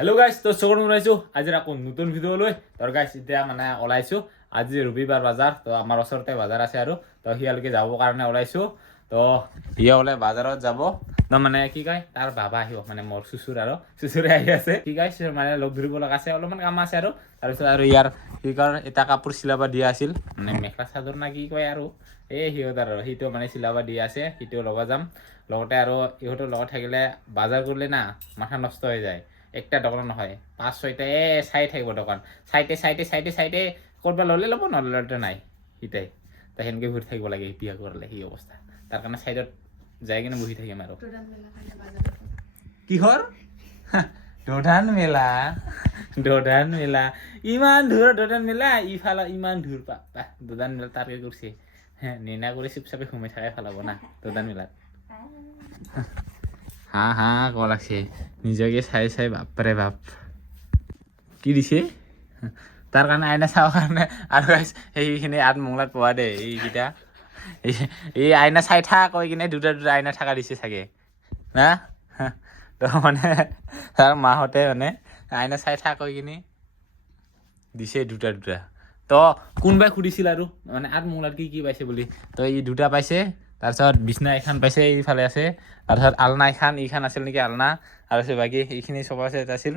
hello' গাইছ তো চকন ওলাইছোঁ আজি আকৌ নতুন ভিডিঅ' লৈ তোৰ গাইছ এতিয়া মানে ওলাইছোঁ আজি ৰবিবাৰ বজাৰ তো আমাৰ ওচৰতে বজাৰ আছে আৰু তো সিয়ালৈকে যাবৰ কাৰণে ওলাইছোঁ তো সিয়া ওলাই বজাৰত যাব তো মানে কি কয় তাৰ বাবা আহিব মানে মোৰ চুচুৰ আৰু চুচুৰে আহি আছে কি কয় মানে লগ ধৰিব লগা আছে অলপমান কাম আছে আৰু তাৰপিছত আৰু ইয়াৰ কি কয় এটা কাপোৰ চিলাব দিয়া আছিল মানে মেখেলা চাদৰ না কি কয় আৰু এই সিহঁতৰ আৰু সিটো মানে চিলাব দিয়া আছে সিটো ল'ব যাম লগতে আৰু ইহঁতৰ লগত থাকিলে বজাৰ কৰিলে না মাথা নষ্ট হৈ যায় একটা দোকান নহয় 5-6টা চাই থাকিব দোকান চাইতে কৰবা ল'লে ল'ব নল'লে নাই সিটাই তা সেনেকৈ ঘূৰি থাকিব লাগে বিয়া কৰিলে সেই অৱস্থা তাৰ কাৰণে চাইডত যাই কিনে বহি থাকিম আৰু কিহৰ দোধান মেলা ইমান দূৰ দোধান মেলা ইফালে ইমান দূৰ পা দোধান মেলা তাকে কৰিছে নিনা কৰি চিপচাপে সোমাই থাকে পেলাব না দোধান মেলাত হা ক'ব লাগছে নিজকে চাই বাপৰে বাপ কি দিছে তাৰ কাৰণে আইনা চাবৰ কাৰণে আৰু সেইখিনি মংলাত পোৱা দে এইকেইটা এই আইনা চাই থাক কৈ কিনে দুটা আইনা থকা দিছে চাগে না তো মানে তাৰ মাহঁতে মানে আইনা চাই থাক কৈ কিনে দিছে দুটা তো কোনোবাই সুধিছিল আৰু মানে মংলাত কি পাইছে বুলি তো এই দুটা পাইছে তাৰপিছত বিছনা এখন পাইছে এইফালে আছে তাৰপিছত আলনা এইখন আছিল নেকি আলনা আৰু বাকী এইখিনি চব আছে এটা আছিল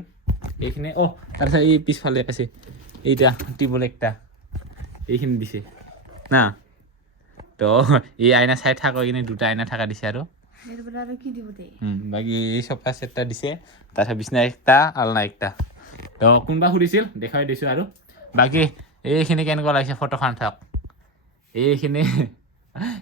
এইখিনি তাৰপিছত এই পিছফালে আছে এইটা টিবল একটা এইখিনি দিছে না তো এই আইনা চাই থাক কিনে দুটা আইনা থকা দিছে আৰু বাকী এই চফা চেটটা দিছে তাৰপিছত বিছনা একটা আলনা একটা তো কোনোবা সুধিছিল দেখাই দিছোঁ আৰু বাকী এইখিনি কেনেকুৱা লাগিছে ফটোখন থাক এইখিনি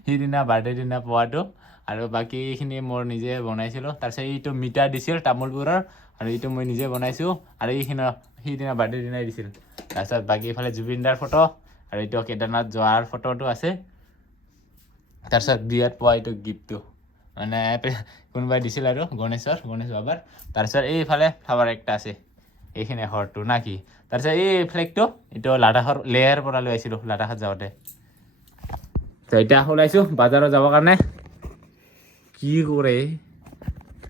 সিদিনা বাৰ্থডে দিনা পোৱাটো আৰু বাকী এইখিনি মোৰ নিজে বনাইছিলোঁ তাৰপিছত এইটো মিটাৰ দিছিল তামোলপুৰৰ আৰু এইটো মই নিজে বনাইছোঁ আৰু এইখিনি সিদিনা বাৰ্থডে দিনাই দিছিল তাৰপিছত বাকী এইফালে জুবিনদাৰ ফটো আৰু এইটো কেদাৰনাথ যোৱাৰ ফটোটো আছে তাৰপিছত বিয়াত পোৱা এইটো গিফ্টটো মানে কোনোবাই দিছিল আৰু গণেশ বাবাৰ তাৰপিছত এইফালে ফ্লাৱাৰ একটা আছে এইখিনি ঘৰটো না কি তাৰপিছত এই ফ্লেগটো এইটো লাডাখৰ লেহৰ পৰা লৈ আহিছিলোঁ লাডাখত যাওঁতে তো এতিয়া ওলাইছোঁ বজাৰত যাবৰ কাৰণে কি কৰে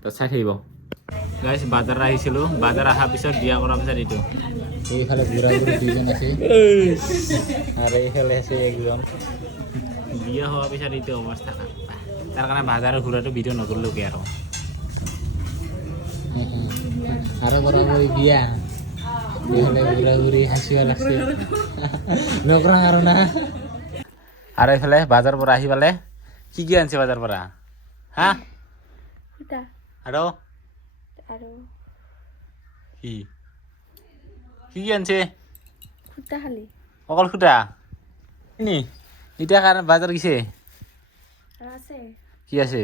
তো চাই থাকিব গাইছ বজাৰ আহিছিলোঁ বজাৰ অহাৰ পিছত বিয়া কৰাৰ পিছত এইটো এইফালে ঘূৰা দুজন আছে আৰু এইফালে আছে একজন বিয়া হোৱাৰ পিছত এইটো অৱস্থা তাৰ কাৰণে বজাৰৰ ঘূৰাটো ভিডিঅ' নকৰিলোকে আৰু বৰাবৰি বিয়া এইফালে ঘূৰা ঘূৰি হাঁচিব লাগছে নকৰা আৰু না আৰু এইফালে বজাৰ পৰা আহি পালে কি আনিছে বজাৰ পৰা হা আৰু কি আনিছে অকল খুটা এতিয়া কাৰণে বজাৰ কিছে কি আছে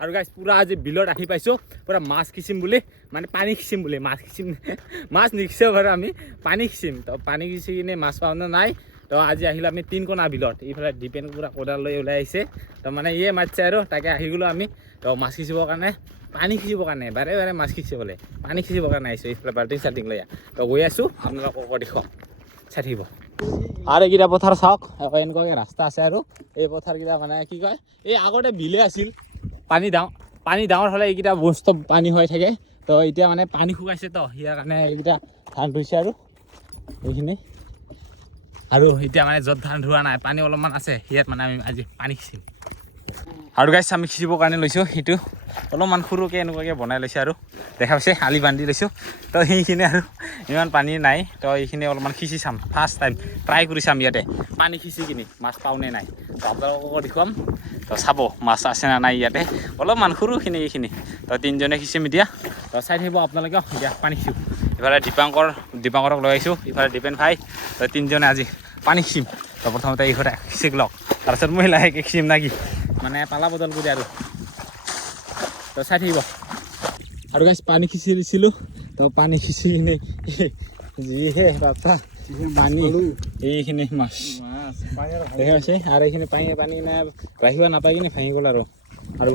আৰু গাইছ পুৰা আজি বিলত আহি পাইছোঁ পুৰা মাছ খিচিম বুলি মানে পানী খিচিম বুলি মাছ নিখিছে বাৰু আমি পানী খিচিম তো পানী খিচি কিনে মাছ পাওঁ নে নাই তো আজি আহিলোঁ আমি 3 কোণা বিলত এইফালে ডিপেন পুৰা কোদাল লৈ ওলাই আহিছে তো মানে ইয়ে মাতিছে আৰু তাকে আহি গ'লোঁ আমি তো মাছ খিচিবৰ কাৰণে পানী খিচিবৰ কাৰণে বাৰে মাছ খিচিবলৈ পানী খিচিবৰ কাৰণে আহিছোঁ এইফালে বাল্টিং চাল্টিং লৈ তো গৈ আছোঁ আপোনালোকক দেখুৱাম চাই থাকিব আৰু এইকেইটা পথাৰ চাওক এনেকুৱাকৈ ৰাস্তা আছে আৰু এই পথাৰকেইটা মানে কি কয় এই আগতে বিলে আছিল পানী ডাঙৰ হ'লে এইকেইটা বস্তু পানী হৈ থাকে তো এতিয়া মানে পানী শুকাইছে তো ইয়াৰ কাৰণে এইকেইটা ধান ধুইছে আৰু এইখিনি আৰু এতিয়া মানে য'ত ধান ধোৱা নাই পানী অলপমান আছে ইয়াত মানে আমি আজি পানী খিচিম আৰু গাইছ আমি খিচিবৰ কাৰণে লৈছোঁ সেইটো অলপমান সৰুকৈ এনেকুৱাকৈ বনাই লৈছে আৰু দেখা পাইছে আলি বান্ধি লৈছোঁ তো সেইখিনি আৰু ইমান পানী নাই তো এইখিনি অলপমান খিচি চাম ফাৰ্ষ্ট টাইম ট্ৰাই কৰি চাম ইয়াতে পানী খিচি কিনি মাছ পাওঁনে নাই তো আপোনালোকক দেখুৱাম তো চাব মাছ আছে নে নাই ইয়াতে অলপমান সৰুখিনি এইখিনি তো 3জনে খিচিম এতিয়া তো চাই থাকিব আপোনালোকেও এতিয়া পানী খিচিম ইফালে দীপাংকৰক লগাইছোঁ ইফালে দীপেন ভাই তো 3জনে আজি পানী খিচিম তো প্ৰথমতে এইঘৰতে খিচিক লওক তাৰপিছত মই লাহেকৈ খিচিম নাকি মানে পালা বদল কৰি আৰু তো চাই থাকিব আৰু গাইছ পানী খিচি দিছিলোঁ তো পানী খিচি কিনে যিহে বাপা পানী এইখিনি মাছ দেখা আছে আৰু এইখিনি পানী নাই ৰাখিব নাপাই কিনে ভাঙি গ'ল আৰু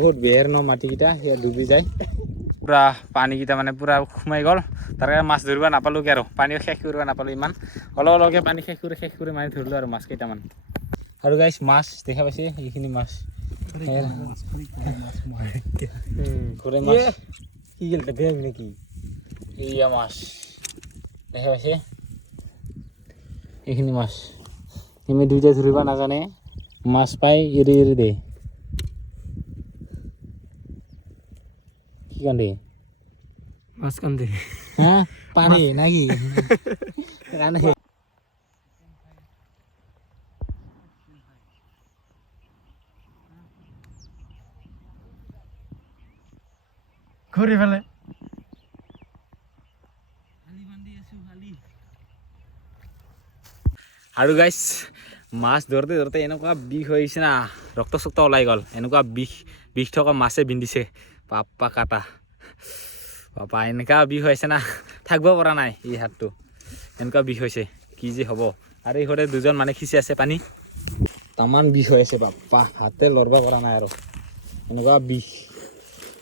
বহুত বেৰ ন মাটিকেইটা সেয়া ডুবি যায় পুৰা পানীকেইটা মানে পুৰা সোমাই গ'ল তাৰ কাৰণে মাছ ধৰিব নাপালোঁগৈ আৰু পানীও শেষ কৰিব নাপালোঁ ইমান অলপকৈ পানী শেষ কৰি মাৰি ধৰিলোঁ আৰু মাছ কেইটামান আৰু গাইছ মাছ দেখা পাইছে এইখিনি মাছ ঘৰে মাছ কি গেল বেগ নেকি এইয়া মাছ দেখা পাইছে এইখিনি মাছ আমি দুইটা ধৰিব নাজানে মাছ পাই এৰি এৰি দে কি কান্দে মাছ কান্দে হ্যাঁ পানি নাকি কান্দে ঘুৰি ফেলে আৰু গাইছ মাছ ধৰোঁতে ধৰোঁতে এনেকুৱা বিষ হৈ আহিছে না ৰক্ত চক্ত ওলাই গ'ল এনেকুৱা বিষ থকা মাছে বিন্ধিছে পাপা কাটা পাপা এনেকুৱা বিষ হৈছে না থাকিব পৰা নাই এই হাতটো এনেকুৱা বিষ হৈছে কি যে হ'ব আৰু এই ঘৰতে দুজন মানে খিচি আছে পানী তামান বিষ হৈ আছে বাপ্পা হাতে লৰবা পৰা নাই আৰু এনেকুৱা বিষ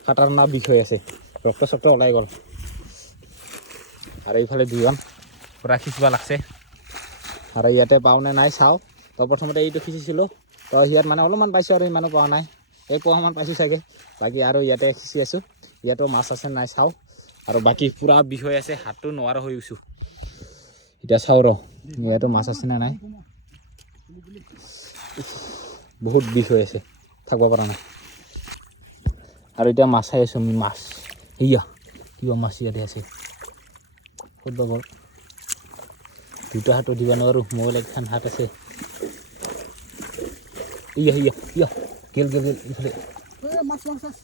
কাটাৰ না বিষ হৈ আছে ৰক্ত চক্ত ওলাই গ'ল আৰু এইফালে দুজন পূৰা খিচিব লাগছে আৰু ইয়াতে পাওঁনে নাই চাওঁ তো প্ৰথমতে এইটো খিচিছিলোঁ তো ইয়াত মানে অলপমান পাইছোঁ আৰু ইমানো পোৱা নাই এই পোৱামান পাইছোঁ চাগে বাকী আৰু ইয়াতে খিচি আছোঁ ইয়াতো মাছ আছে নাই চাওঁ আৰু বাকী পূৰা বিষ হৈ আছে হাতটো নোৱাৰা হৈ গৈছোঁ এতিয়া চাওঁ ৰ ইয়াতো মাছ আছে নে নাই বহুত বিষ হৈ আছে থাকিব পৰা নাই আৰু এতিয়া মাছ চাই আছোঁ আমি মাছ সেয়া কিবা মাছ ইয়াতে আছে ক'ত বা গ'ল দুটা হাতত দিব নোৱাৰোঁ মোবাইল এখন হাত আছে ইয়া ইয়া ইয়া গেল গেল গেল ইফালে মাছ মাছ মাছ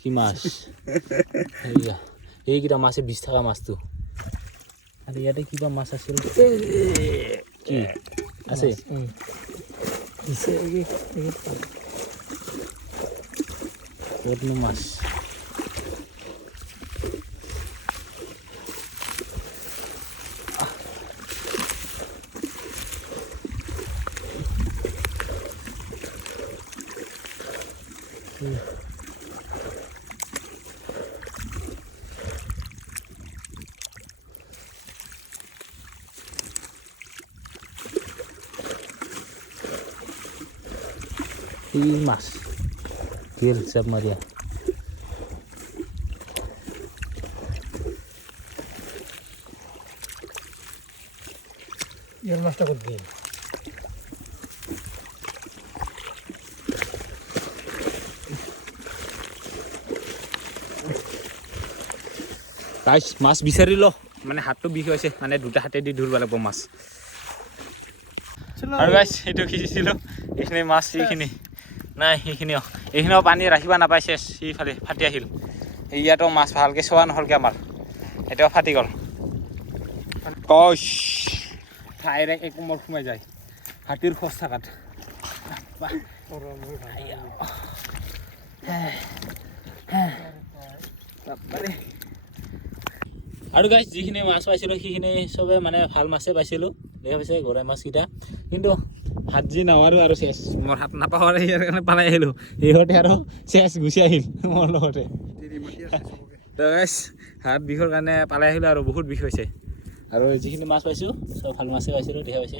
কি মাছ সেয়া এইকেইটা মাছে 20 টকা মাছটো আৰু ইয়াতে কিবা মাছ আছিল কি আছে ক'তনো মাছ এই মাছ গেল চাপ মারিয়া এর মাছটা করবে গাইছ মাছ বিচাৰি ল মানে হাতটো বিষ হৈছে মানে দুটা হাতেদি ধৰিব লাগিব মাছ আৰু গাইছ এইটো খিচিছিলোঁ এইখিনি মাছ এইখিনি নাই এইখিনিও পানী ৰাখিব নাপাইছে সিফালে ফাটি আহিল ইয়াতো মাছ ভালকৈ চোৱা নহ'লগৈ আমাৰ এতিয়াও ফাটি গ'ল কচ ঠাইৰে এক কোমল সোমাই যায় হাতীৰ খোজ থাকাত আৰু গাইছ যিখিনি মাছ পাইছিলোঁ সেইখিনি চবে মানে ভাল মাছে পাইছিলোঁ দেখা পাইছে গৰৈ মাছকেইটা কিন্তু হাত যি নোৱাৰোঁ আৰু চেচ মোৰ হাত নাপাওঁ আৰু ইয়াৰ কাৰণে পালাই আহিলোঁ সিহঁতে আৰু চেচ গুচি আহিল মোৰ লগতে তো গাইছ হাত বিষৰ কাৰণে পালাই আহিলোঁ আৰু বহুত বিষ হৈছে আৰু যিখিনি মাছ পাইছোঁ চব ভাল মাছে পাইছিলোঁ দেখা পাইছে